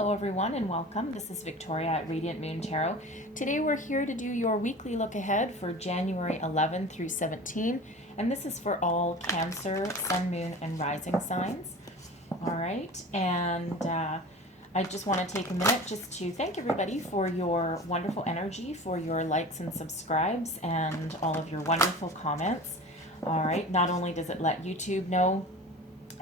Hello everyone and welcome. This is Victoria at Radiant Moon Tarot. Today we're here to do your weekly look ahead for January 11 through 17, and this is for all Cancer, Sun, Moon, and Rising signs. All right, and I just want to take a minute just to thank everybody for your wonderful energy, for your likes and subscribes, and all of your wonderful comments. All right, not only does it let YouTube know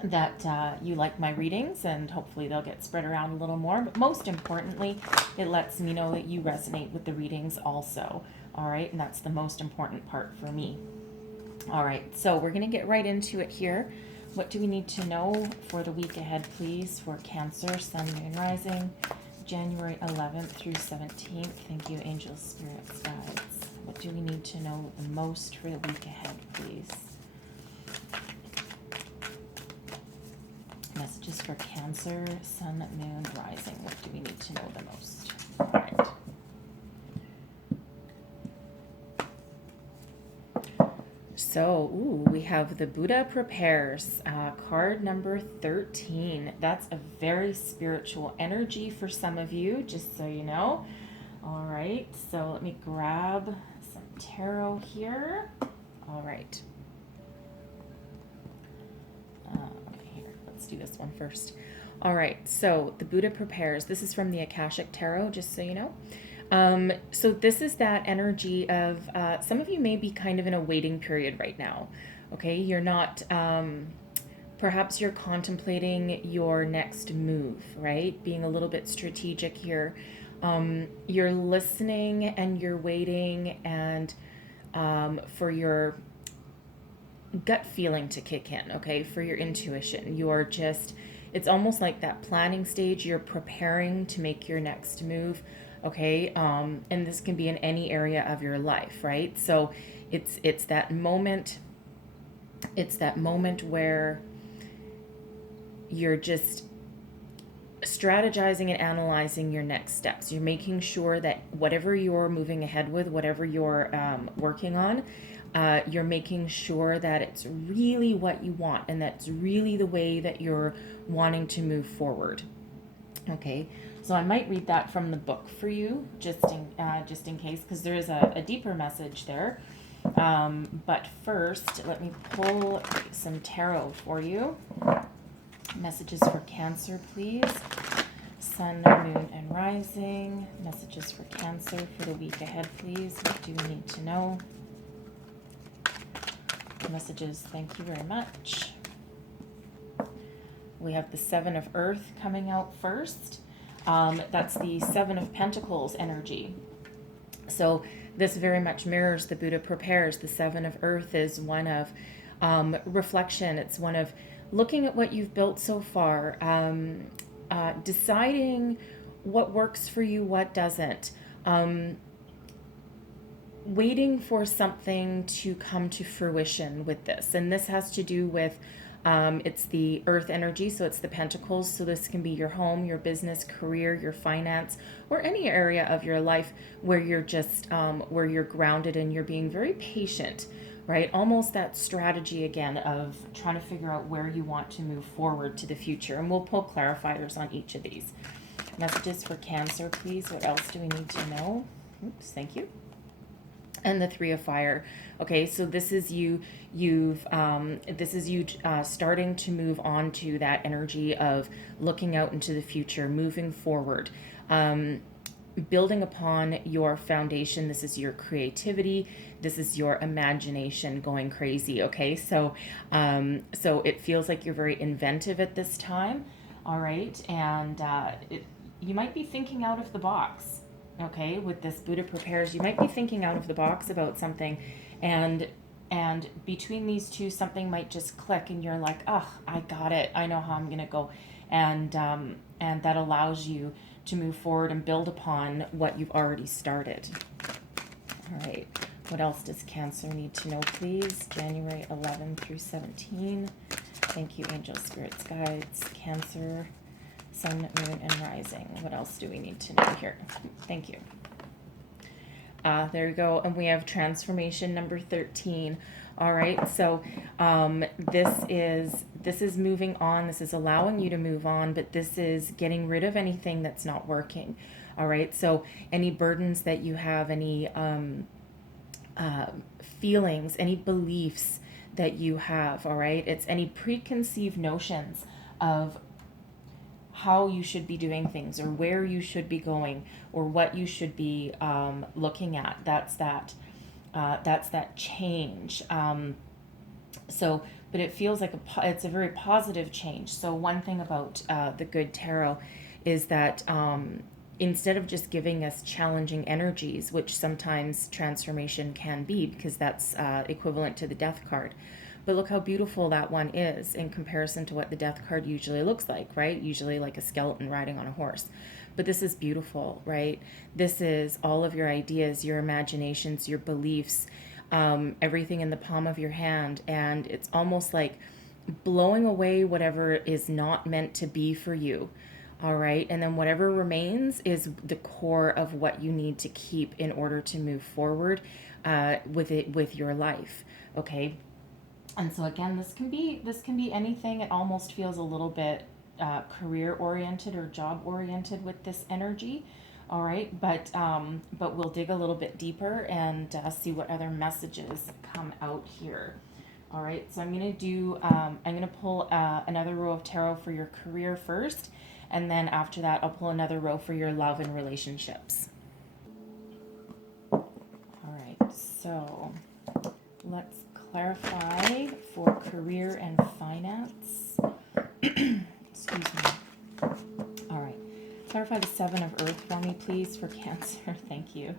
that you like my readings, and hopefully they'll get spread around a little more, but most importantly, it lets me know that you resonate with the readings also. All right, and that's the most important part for me. All right, so we're going to get right into it here. What do we need to know for the week ahead, please, for Cancer, Sun, Moon, Rising, January 11th through 17th? Thank you, angels, spirits, guides. What do we need to know the most for the week ahead, please? Messages for Cancer, Sun, Moon, Rising. What do we need to know the most? All right. So, we have the Buddha Prepares, card number 13. That's a very spiritual energy for some of you, just so you know. All right, so let me grab some tarot here. All right. Let's do this one first. All right, so the Buddha Prepares. This is from the Akashic Tarot, just so you know. So this is that energy of some of you may be kind of in a waiting period right now. Okay, you're not, perhaps you're contemplating your next move, right? Being a little bit strategic here. You're listening and you're waiting and for your gut feeling to kick in, okay, for your intuition. You're just, it's almost like that planning stage. You're preparing to make your next move, okay, and this can be in any area of your life, right? So it's that moment, where you're just strategizing and analyzing your next steps. You're making sure that whatever you're moving ahead with, whatever you're working on, you're making sure that it's really what you want and that's really the way that you're wanting to move forward. Okay, so I might read that from the book for you, just in case, because there is a deeper message there. But first, let me pull some tarot for you. Messages for Cancer, please. Sun, Moon, and Rising. Messages for Cancer for the week ahead, please. What do we need to know? Messages, thank you very much. We have the Seven of Earth coming out first. That's the Seven of Pentacles energy. So this very much mirrors the Buddha Prepares. The Seven of Earth is one of reflection. It's one of looking at what you've built so far, deciding what works for you, what doesn't. Waiting for something to come to fruition with this. And this has to do with, it's the earth energy, so it's the pentacles. So this can be your home, your business, career, your finance, or any area of your life where you're just, where you're grounded and you're being very patient, right? Almost that strategy again of trying to figure out where you want to move forward to the future. And we'll pull clarifiers on each of these. Messages for Cancer, please. What else do we need to know? Oops, thank you. And the Three of Fire. Okay, so this is you starting to move on to that energy of looking out into the future, moving forward, building upon your foundation. This is your creativity. This is your imagination going crazy. Okay, so so it feels like you're very inventive at this time. All right, and you might be thinking out of the box. Okay, with this Buddha Prepares, you might be thinking out of the box about something, and between these two, something might just click, and you're like, oh, I got it. I know how I'm gonna go, and that allows you to move forward and build upon what you've already started. All right, what else does Cancer need to know, please? January 11 through 17. Thank you, angels, spirits, guides. Cancer, Sun, Moon, and Rising. What else do we need to know here? Thank you. There you go. And we have transformation number 13. All right. So this is moving on. This is allowing you to move on, but this is getting rid of anything that's not working. All right. So any burdens that you have, any feelings, any beliefs that you have, all right? It's any preconceived notions of how you should be doing things, or where you should be going, or what you should be looking at. That's that change. But it feels like it's a very positive change. So one thing about the good tarot is that instead of just giving us challenging energies, which sometimes transformation can be, because that's equivalent to the death card. But look how beautiful that one is in comparison to what the death card usually looks like, right? Usually like a skeleton riding on a horse. But this is beautiful, right? This is all of your ideas, your imaginations, your beliefs, everything in the palm of your hand. And it's almost like blowing away whatever is not meant to be for you. All right. And then whatever remains is the core of what you need to keep in order to move forward with your life. Okay. And so again, this can be anything. It almost feels a little bit career oriented or job oriented with this energy. All right, but we'll dig a little bit deeper and see what other messages come out here. All right, so I'm gonna pull another row of tarot for your career first, and then after that, I'll pull another row for your love and relationships. All right, so let's clarify for career and finance. Excuse me. All right. Clarify the Seven of Earth for me, please, for Cancer. Thank you.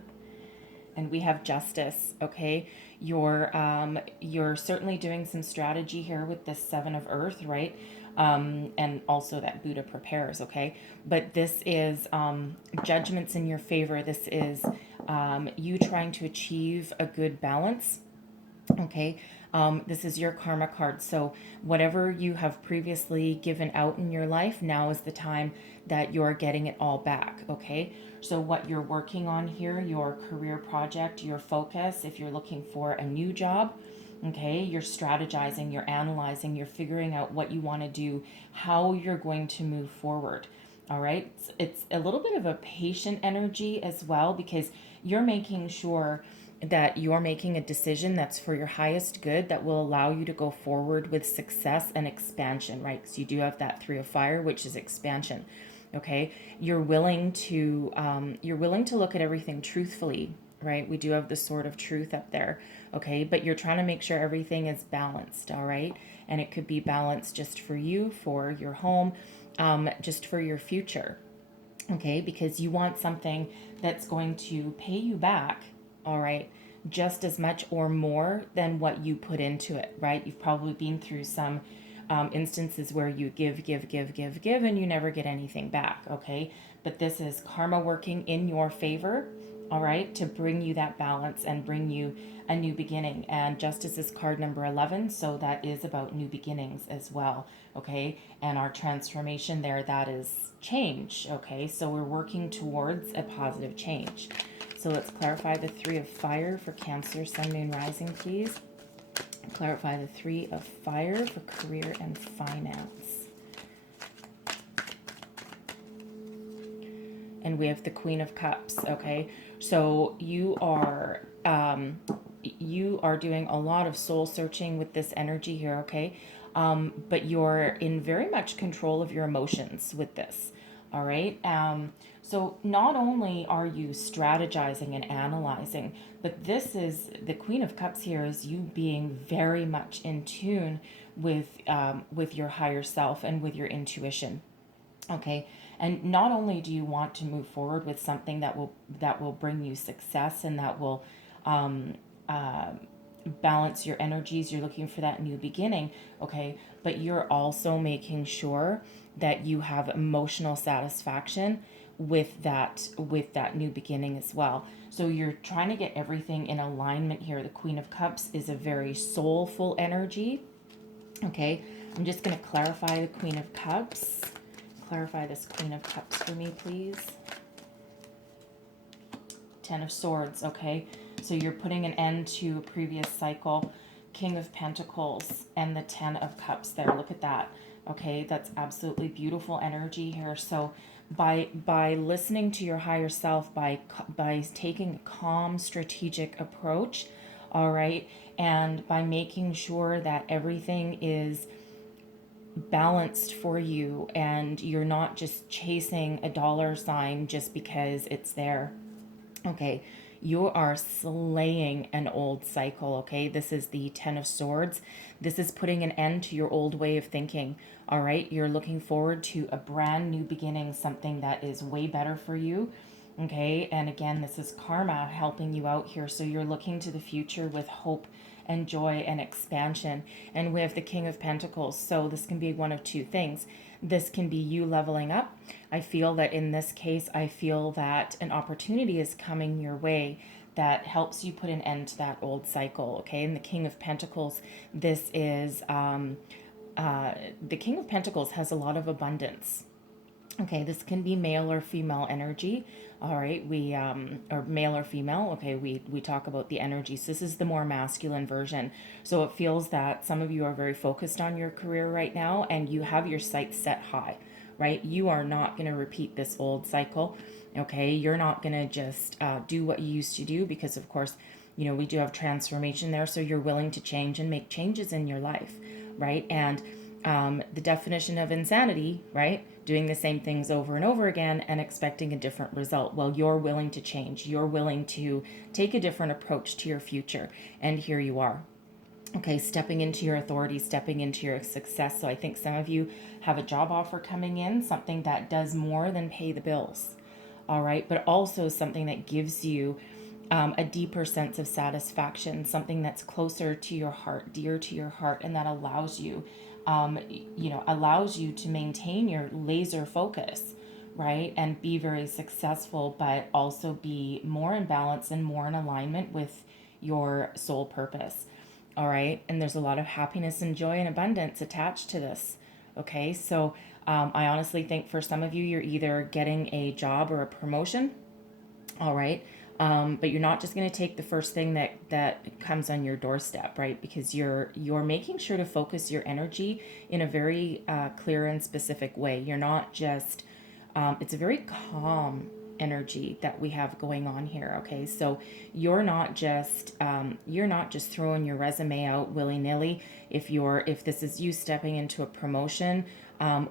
And we have justice, okay? You're certainly doing some strategy here with this Seven of Earth, right? And also that Buddha prepares, okay? But this is judgments in your favor. This is you trying to achieve a good balance. Okay, this is your karma card. So whatever you have previously given out in your life, now is the time that you're getting it all back. Okay, so what you're working on here, your career project, your focus, if you're looking for a new job, okay, you're strategizing, you're analyzing, you're figuring out what you want to do, how you're going to move forward. All right, it's a little bit of a patient energy as well, because you're making sure that you're making a decision that's for your highest good, that will allow you to go forward with success and expansion, right? Because you do have that Three of Fire, which is expansion. Okay, you're willing to look at everything truthfully, right? We do have the Sword of Truth up there. Okay, but you're trying to make sure everything is balanced. All right, and it could be balanced just for you, for your home, just for your future. Okay, because you want something that's going to pay you back, all right, just as much or more than what you put into it, right? You've probably been through some instances where you give, and you never get anything back, okay? But this is karma working in your favor, all right, to bring you that balance and bring you a new beginning. And justice is card number 11, so that is about new beginnings as well, okay? And our transformation there, that is change, okay? So we're working towards a positive change. So let's clarify the Three of Fire for Cancer, Sun, Moon, Rising, please. Clarify the Three of Fire for career and finance. And we have the Queen of Cups, okay? So you are doing a lot of soul searching with this energy here, okay? But you're in very much control of your emotions with this, all right? So not only are you strategizing and analyzing, but this is the Queen of Cups here is you being very much in tune with your higher self and with your intuition. Okay, and not only do you want to move forward with something that will bring you success and that will balance your energies, you're looking for that new beginning, okay, but you're also making sure that you have emotional satisfaction with that new beginning as well. So you're trying to get everything in alignment here. The Queen of Cups is a very soulful energy. Okay, I'm just going to clarify the Queen of Cups. Clarify this Queen of Cups for me, please. Ten of Swords, okay? So you're putting an end to a previous cycle. King of Pentacles and the Ten of Cups there. Look at that. Okay, that's absolutely beautiful energy here. So by listening to your higher self, by taking a calm, strategic approach, all right, and by making sure that everything is balanced for you and you're not just chasing a dollar sign just because it's there. Okay, you are slaying an old cycle, okay? This is the Ten of Swords. This is putting an end to your old way of thinking, all right? You're looking forward to a brand new beginning, something that is way better for you, okay? And again, this is karma helping you out here. So you're looking to the future with hope and joy and expansion. And we have the King of Pentacles. So this can be one of two things. This can be you leveling up. I feel that in this case, I feel that an opportunity is coming your way that helps you put an end to that old cycle, okay? And the King of Pentacles, this is, the King of Pentacles has a lot of abundance. Okay, this can be male or female energy. All right, or male or female. Okay, we talk about the energy. So this is the more masculine version. So it feels that some of you are very focused on your career right now and you have your sights set high, right? You are not going to repeat this old cycle. Okay, you're not going to just do what you used to do because, of course, you know, we do have transformation there. So you're willing to change and make changes in your life, right? And the definition of insanity, right? Doing the same things over and over again and expecting a different result. Well, you're willing to change. You're willing to take a different approach to your future. And here you are. Okay, stepping into your authority, stepping into your success. So I think some of you have a job offer coming in, something that does more than pay the bills. All right, but also something that gives you a deeper sense of satisfaction, something that's closer to your heart, dear to your heart, and that allows you, allows you to maintain your laser focus, right? And be very successful, but also be more in balance and more in alignment with your soul purpose. All right. And there's a lot of happiness and joy and abundance attached to this. Okay. So I honestly think for some of you, you're either getting a job or a promotion. All right. But you're not just going to take the first thing that comes on your doorstep, right? Because you're making sure to focus your energy in a very clear and specific way. You're not just, it's a very calm energy that we have going on here. Okay. So you're not just throwing your resume out willy-nilly. If this is you stepping into a promotion,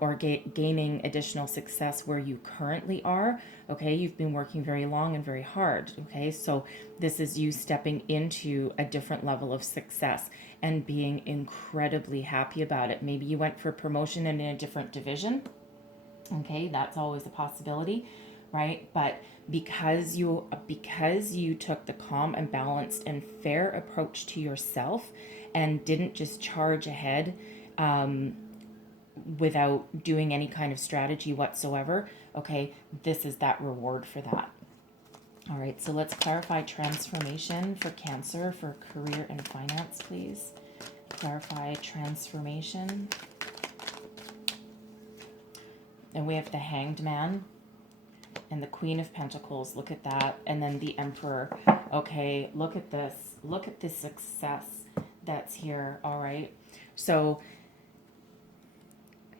or gaining additional success where you currently are, okay, you've been working very long and very hard, okay, so this is you stepping into a different level of success and being incredibly happy about it. Maybe you went for promotion and in a different division, okay, that's always a possibility, right? But because you took the calm and balanced and fair approach to yourself and didn't just charge ahead, without doing any kind of strategy whatsoever, okay, this is that reward for that. All right, so let's clarify transformation for Cancer for career and finance, please. Clarify transformation. And we have the Hanged Man and the Queen of Pentacles. Look at that. And then the Emperor. Okay, look at this. Look at this success that's here. All right, so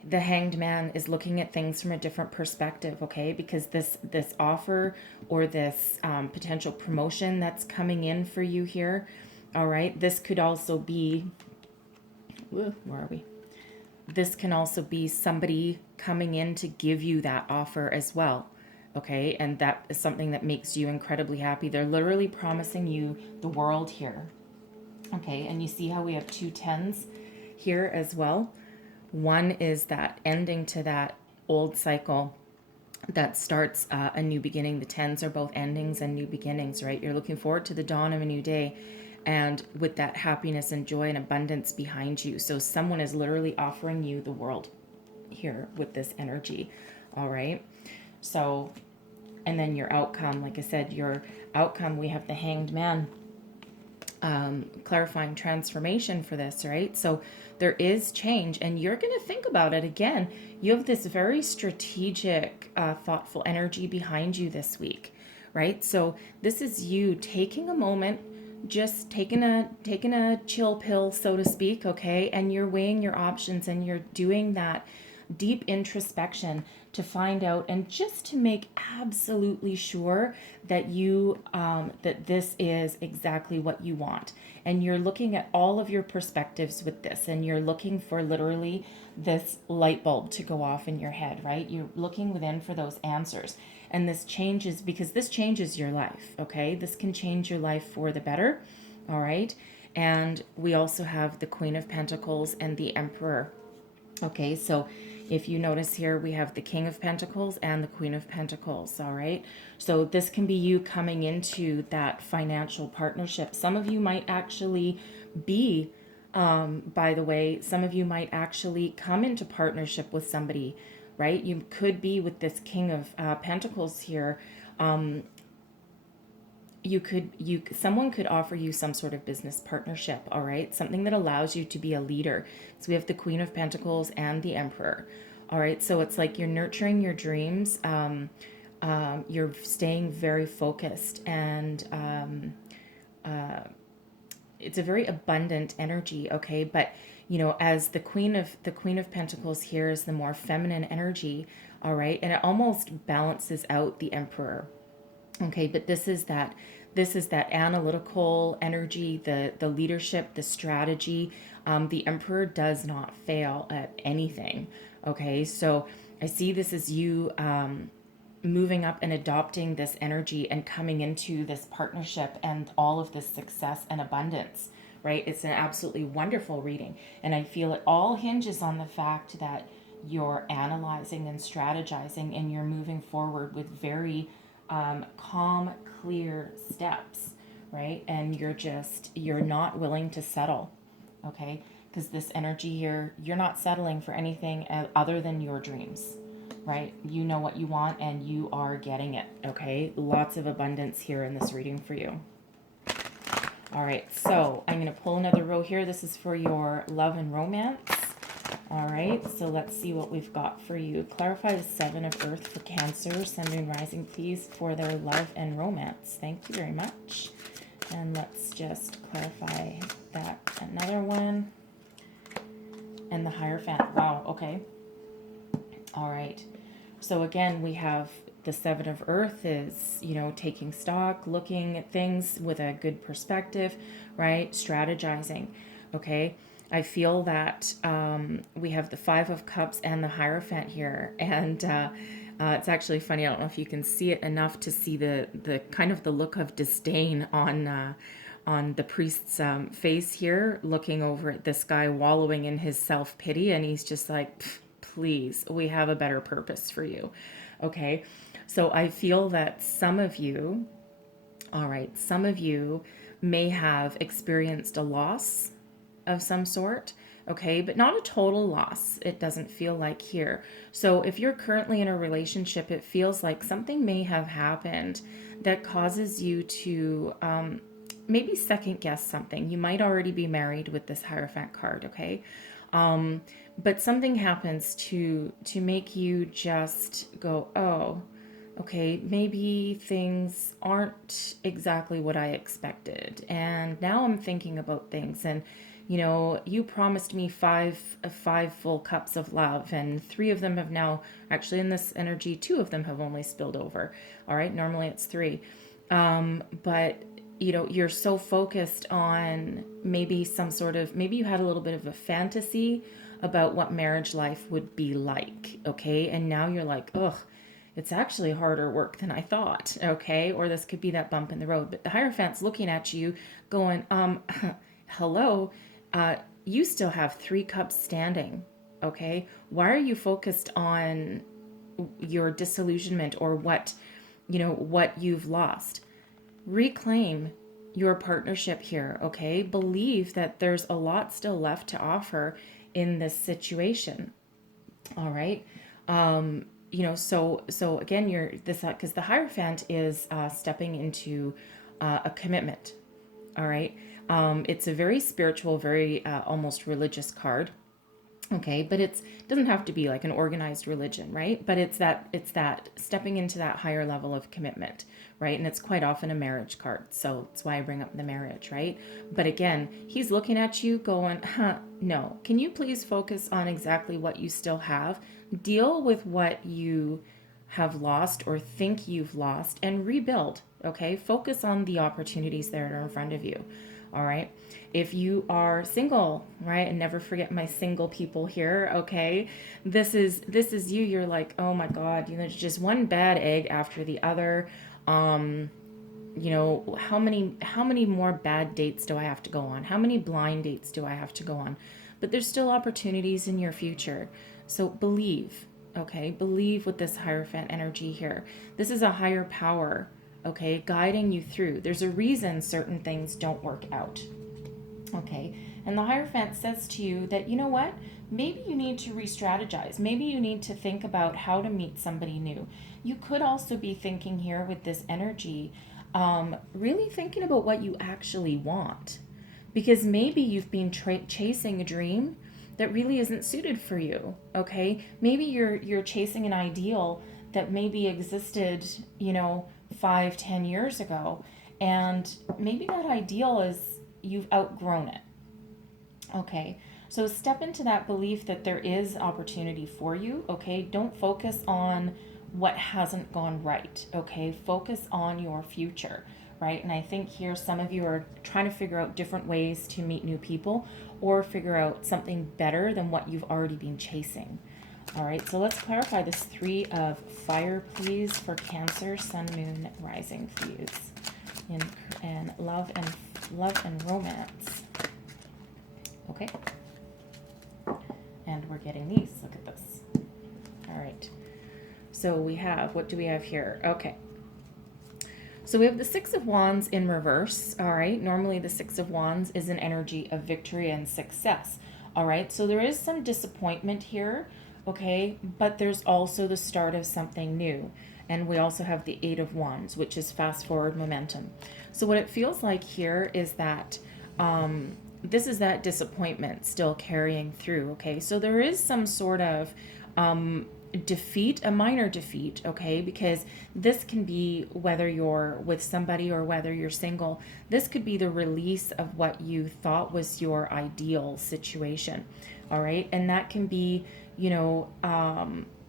the Hanged Man is looking at things from a different perspective, okay? Because this offer or this potential promotion that's coming in for you here, all right? This could also be, where are we? This can also be somebody coming in to give you that offer as well, okay? And that is something that makes you incredibly happy. They're literally promising you the world here, okay? And you see how we have 2 tens here as well? One is that ending to that old cycle that starts a new beginning. The tens are both endings and new beginnings, right? You're looking forward to the dawn of a new day and with that happiness and joy and abundance behind you. So someone is literally offering you the world here with this energy, all right? So, and then your outcome, like I said, your outcome, we have the Hanged Man. Clarifying transformation for this, right? So there is change and you're going to think about it again. You have this very strategic, thoughtful energy behind you this week, right? So this is you taking a moment, just taking a chill pill, so to speak, okay? And you're weighing your options and you're doing that deep introspection to find out and just to make absolutely sure that you that this is exactly what you want. And you're looking at all of your perspectives with this, and you're looking for literally this light bulb to go off in your head, right? You're looking within for those answers. And this changes, because this changes your life, okay? This can change your life for the better, all right? And we also have the Queen of Pentacles and the Emperor. Okay, so if you notice here, we have the King of Pentacles and the Queen of Pentacles, all right? So this can be you coming into that financial partnership. Some of you might actually be, by the way, some of you might actually come into partnership with somebody, right? You could be with this King of Pentacles here. Someone could offer you some sort of business partnership, all right? Something that allows you to be a leader. So we have the Queen of Pentacles and the Emperor, all right? So it's like you're nurturing your dreams. You're staying very focused, and it's a very abundant energy, okay? But as the Queen of Pentacles here is the more feminine energy, all right? And it almost balances out the Emperor. Okay, but this is that analytical energy, the leadership, the strategy. The Emperor does not fail at anything. Okay, so I see this as you moving up and adopting this energy and coming into this partnership and all of this success and abundance, right? It's an absolutely wonderful reading. And I feel it all hinges on the fact that you're analyzing and strategizing, and you're moving forward with very calm, clear steps, right? And you're not willing to settle, okay? Because this energy here, you're not settling for anything other than your dreams, right? You know what you want and you are getting it, okay? Lots of abundance here in this reading for you. All right, so I'm going to pull another row here. This is for your love and romance. All right, so let's see what we've got for you. Clarify the Seven of Earth for Cancer, Sun, Moon, Rising, please, for their love and romance. Thank you very much. And let's just clarify that. Another one. And the Hierophant. Wow, okay. All right. So again, we have the Seven of Earth is, taking stock, looking at things with a good perspective, right? Strategizing, okay? I feel that we have the Five of Cups and the Hierophant here. And it's actually funny. I don't know if you can see it enough to see the kind of the look of disdain on the priest's face here, looking over at this guy wallowing in his self-pity. And he's just like, please, we have a better purpose for you. Okay. So I feel that some of you may have experienced a loss of some sort, okay, but not a total loss. It doesn't feel like here. So if you're currently in a relationship, it feels like something may have happened that causes you to maybe second guess something. You might already be married with this Hierophant card, okay? But something happens to make you just go, oh, okay, maybe things aren't exactly what I expected. And now I'm thinking about things, and you promised me five full cups of love, and 3 of them have now, actually in this energy, 2 of them have only spilled over. All right, normally it's 3. But you're so focused on maybe you had a little bit of a fantasy about what marriage life would be like, okay? And now you're like, ugh, it's actually harder work than I thought, okay? Or this could be that bump in the road. But the Hierophant's looking at you going, hello, you still have 3 cups standing, okay? Why are you focused on your disillusionment or what you've lost? Reclaim your partnership here, okay? Believe that there's a lot still left to offer in this situation, all right? So again, you're this, because the Hierophant is stepping into a commitment, all right? It's a very spiritual, very almost religious card. Okay, but it doesn't have to be like an organized religion, right? But it's that stepping into that higher level of commitment, right? And it's quite often a marriage card. So that's why I bring up the marriage, right? But again, he's looking at you going, no. Can you please focus on exactly what you still have? Deal with what you have lost or think you've lost and rebuild, okay? Focus on the opportunities that are in front of you. All right. If you are single, right, and never forget my single people here, okay? This is you. You're like, oh my God, it's just one bad egg after the other. How many more bad dates do I have to go on? How many blind dates do I have to go on? But there's still opportunities in your future. So believe, okay? Believe with this Hierophant energy here. This is a higher power, okay, guiding you through. There's a reason certain things don't work out, okay? And the Hierophant says to you that, you know what? Maybe you need to re-strategize. Maybe you need to think about how to meet somebody new. You could also be thinking here with this energy, really thinking about what you actually want. Because maybe you've been chasing a dream that really isn't suited for you, okay? Maybe you're chasing an ideal that maybe existed, 5-10 years ago, and maybe that ideal is you've outgrown it. Okay, so step into that belief that there is opportunity for you. Okay, don't focus on what hasn't gone right. Okay, focus on your future, right? And I think here some of you are trying to figure out different ways to meet new people or figure out something better than what you've already been chasing. All right, so let's clarify this 3 of fire, please, for Cancer, Sun, Moon, Rising, please, in love and romance. Okay, and we're getting these. Look at this. All right, so we have, what do we have here? Okay, so we have the 6 of Wands in reverse. All right, normally the 6 of Wands is an energy of victory and success. All right, so there is some disappointment here. Okay, but there's also the start of something new. And we also have the 8 of Wands, which is fast forward momentum. So what it feels like here is that this is that disappointment still carrying through. Okay, so there is some sort of defeat, a minor defeat, okay, because this can be whether you're with somebody or whether you're single. This could be the release of what you thought was your ideal situation. All right, and that can be,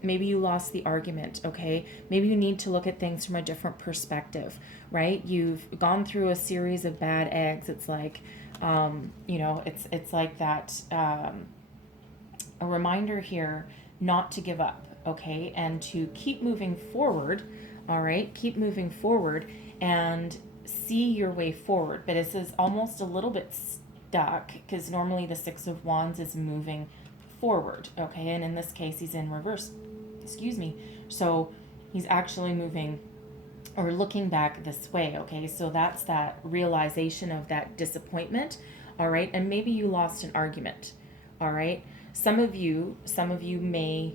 maybe you lost the argument, okay? Maybe you need to look at things from a different perspective, right? You've gone through a series of bad eggs. It's like, it's like that, a reminder here not to give up, okay? And to keep moving forward, all right? Keep moving forward and see your way forward. But it is almost a little bit stuck because normally the 6 of Wands is moving forward, okay? And in this case, he's in reverse, so he's actually moving or looking back this way, okay? So that's that realization of that disappointment, all right? And maybe you lost an argument, all right? Some of you may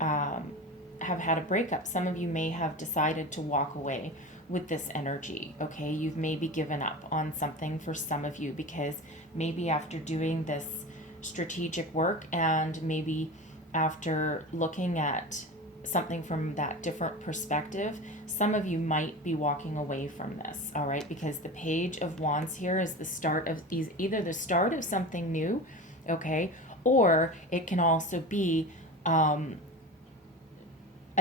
have had a breakup. Some of you may have decided to walk away with this energy, okay? You've maybe given up on something for some of you because maybe after doing this strategic work and maybe after looking at something from that different perspective, some of you might be walking away from this, all right? Because the Page of Wands here is the start of either the start of something new, okay? Or it can also be a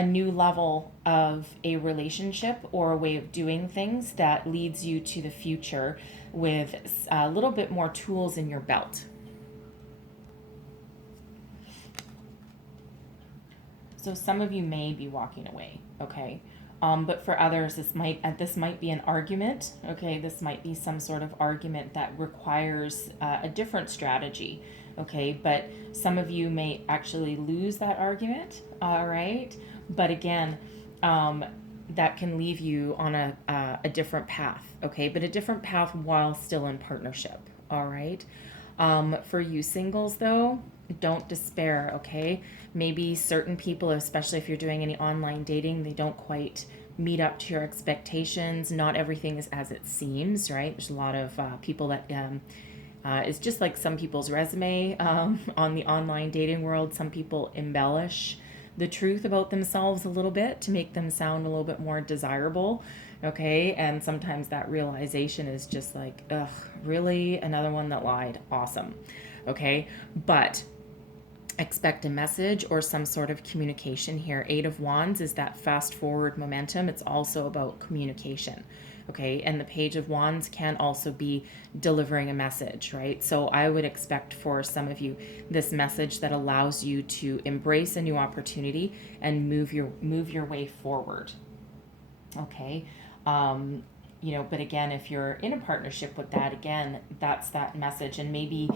new level of a relationship or a way of doing things that leads you to the future with a little bit more tools in your belt. So some of you may be walking away, okay? But for others, this might be an argument, okay? This might be some sort of argument that requires a different strategy, okay? But some of you may actually lose that argument, all right? But again, that can leave you on a different path, okay? But a different path while still in partnership, all right? For you singles, though, don't despair, okay? Maybe certain people, especially if you're doing any online dating, they don't quite meet up to your expectations. Not everything is as it seems, right? There's a lot of people that It's just like some people's resume on the online dating world. Some people embellish the truth about themselves a little bit to make them sound a little bit more desirable. Okay. And sometimes that realization is just like, ugh, really? Another one that lied? Awesome. Okay. But expect a message or some sort of communication here. Eight of Wands is that fast forward momentum. It's also about communication. Okay. And the Page of Wands can also be delivering a message, right? So I would expect for some of you this message that allows you to embrace a new opportunity and move your way forward. Okay. But again, if you're in a partnership with that, again, that's that message. And maybe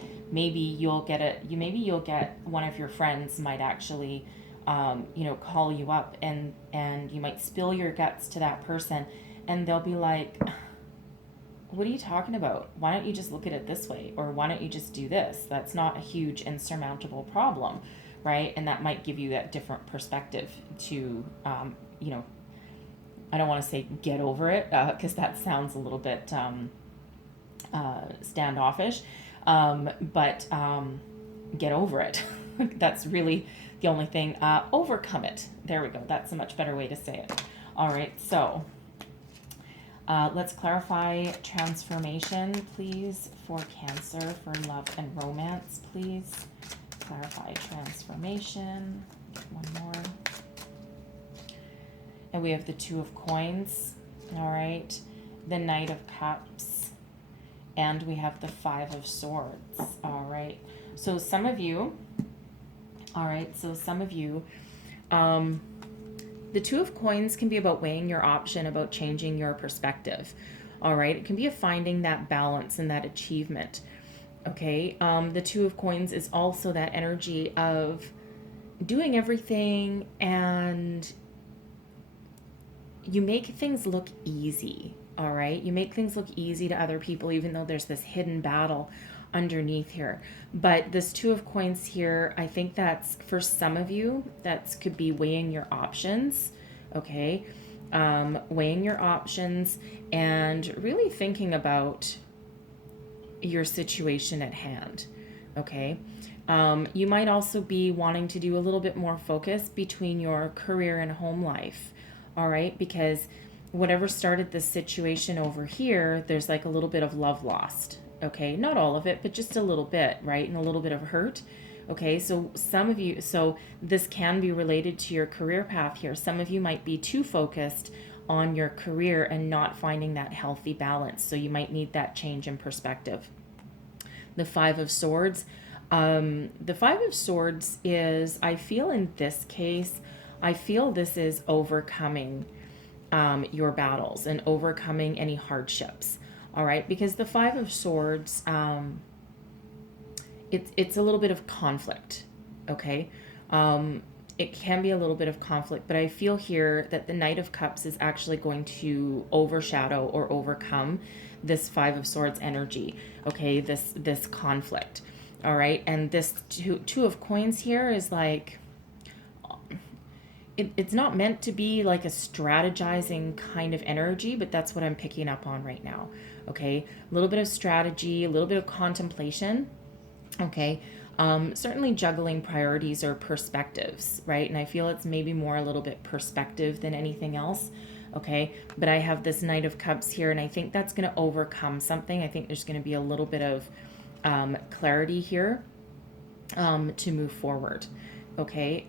you'll get one of your friends might actually, call you up and you might spill your guts to that person, and they'll be like, what are you talking about? Why don't you just look at it this way? Or why don't you just do this? That's not a huge insurmountable problem, right? And that might give you that different perspective to, I don't want to say get over it, because that sounds a little bit standoffish, but get over it. That's really the only thing. Overcome it. There we go. That's a much better way to say it. All right, so let's clarify transformation, please, for Cancer, for love and romance, please. Clarify transformation. Get one more. And we have the Two of Coins, all right, the Knight of Cups, and we have the Five of Swords, all right. So some of you, the Two of Coins can be about weighing your option, about changing your perspective, all right. It can be a finding that balance and that achievement, okay. The Two of Coins is also that energy of doing everything, and you make things look easy, all right? You make things look easy to other people, even though there's this hidden battle underneath here. But this Two of Coins here, I think that's, for some of you, that could be weighing your options, okay? Weighing your options and really thinking about your situation at hand, okay? You might also be wanting to do a little bit more focus between your career and home life, all right? Because whatever started this situation over here, there's like a little bit of love lost, okay? Not all of it, but just a little bit, right? And a little bit of hurt, okay? So some of you, so this can be related to your career path here. Some of you might be too focused on your career and not finding that healthy balance. So you might need that change in perspective. The Five of Swords. The Five of Swords is, I feel in this case, I feel this is overcoming your battles and overcoming any hardships, all right? Because the Five of Swords, it's a little bit of conflict, okay? It can be a little bit of conflict, but I feel here that the Knight of Cups is actually going to overshadow or overcome this Five of Swords energy, okay? This conflict, all right? And this two of Coins here is like, it's not meant to be like a strategizing kind of energy, but that's what I'm picking up on right now, okay? A little bit of strategy, a little bit of contemplation, okay? Certainly juggling priorities or perspectives, right? And I feel it's maybe more a little bit perspective than anything else, okay? But I have this Knight of Cups here, and I think that's going to overcome something. I think there's going to be a little bit of clarity here to move forward, okay?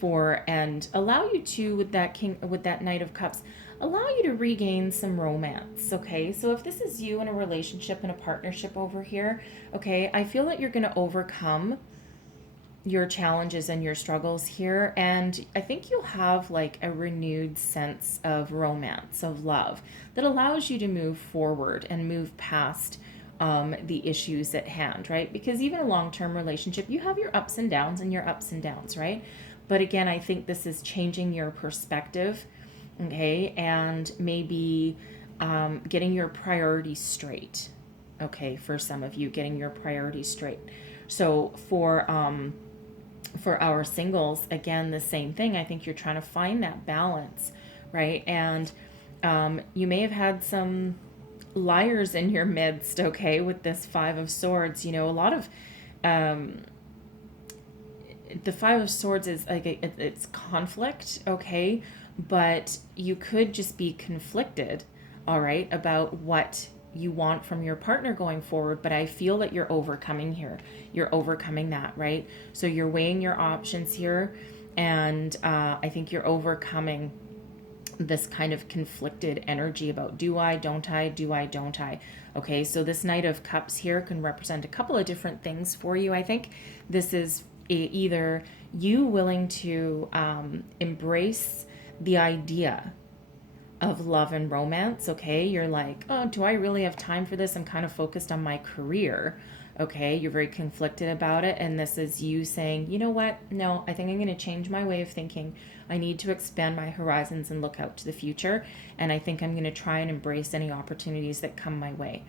And allow you to, with that Knight of Cups, allow you to regain some romance, okay? So if this is you in a relationship and a partnership over here, okay, I feel that you're going to overcome your challenges and your struggles here, and I think you'll have like a renewed sense of romance, of love, that allows you to move forward and move past the issues at hand, right? Because even a long-term relationship, you have your ups and downs, right? But again, I think this is changing your perspective, okay? And maybe getting your priorities straight, okay? For some of you, getting your priorities straight. So for our singles, again, the same thing. I think you're trying to find that balance, right? And you may have had some liars in your midst, okay, with this Five of Swords. You know, a lot of um, the Five of Swords is like it's conflict, okay, but you could just be conflicted, all right, about what you want from your partner going forward. But I feel that you're overcoming here. You're overcoming that, right? So you're weighing your options here, and I think you're overcoming this kind of conflicted energy about do I, don't I, do I, don't I. Okay, so this Knight of Cups here can represent a couple of different things for you. I think this is either you willing to embrace the idea of love and romance. Okay, you're like, oh, do I really have time for this? I'm kind of focused on my career. Okay, you're very conflicted about it, and this is you saying, you know what, no, I think I'm going to change my way of thinking. I need to expand my horizons and look out to the future, and I think I'm going to try and embrace any opportunities that come my way.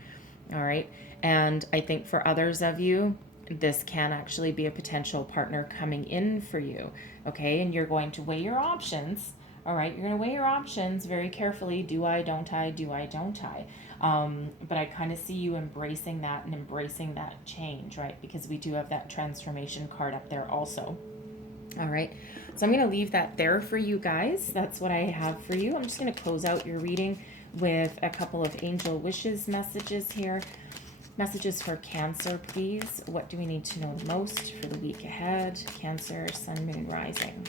All right, and I think for others of you, this can actually be a potential partner coming in for you. Okay, and you're going to weigh your options. All right, you're going to weigh your options very carefully. Do I, don't I, do I, don't I? But I kind of see you embracing that and embracing that change, right? Because we do have that transformation card up there also. All right, so I'm going to leave that there for you guys. That's what I have for you. I'm just going to close out your reading with a couple of angel wishes messages here. Messages for Cancer, please. What do we need to know most for the week ahead? Cancer, Sun, Moon, Rising.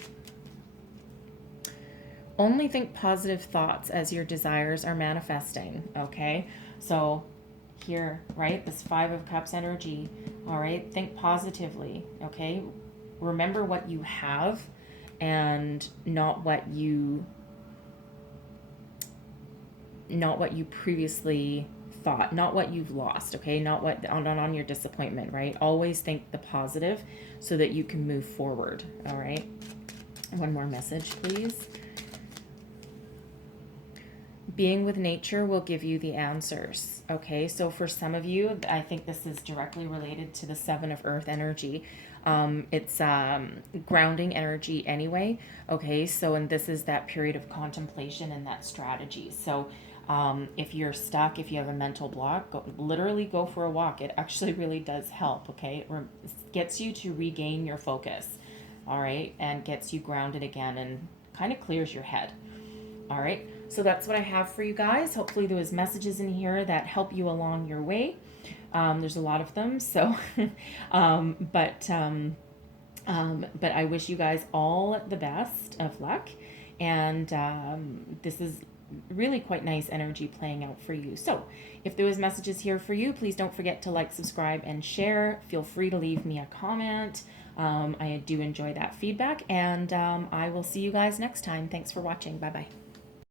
Only think positive thoughts as your desires are manifesting, okay? So here, right, this Five of Cups energy, all right? Think positively, okay? Remember what you have and not what you previously thought, not what you've lost, okay? Not on your disappointment, right? Always think the positive so that you can move forward, all right? One more message, please. Being with nature will give you the answers, okay? So for some of you, I think this is directly related to the Seven of Earth energy. It's grounding energy anyway, okay? So, and this is that period of contemplation and that strategy. So if you're stuck, if you have a mental block, literally go for a walk. It actually really does help, okay? It gets you to regain your focus, all right? And gets you grounded again and kind of clears your head, all right? So that's what I have for you guys. Hopefully there was messages in here that help you along your way. There's a lot of them, so but I wish you guys all the best of luck, and this is really quite nice energy playing out for you. So if there was messages here for you, please don't forget to like, subscribe, and share. Feel free to leave me a comment. I do enjoy that feedback, and I will see you guys next time. Thanks for watching. Bye bye.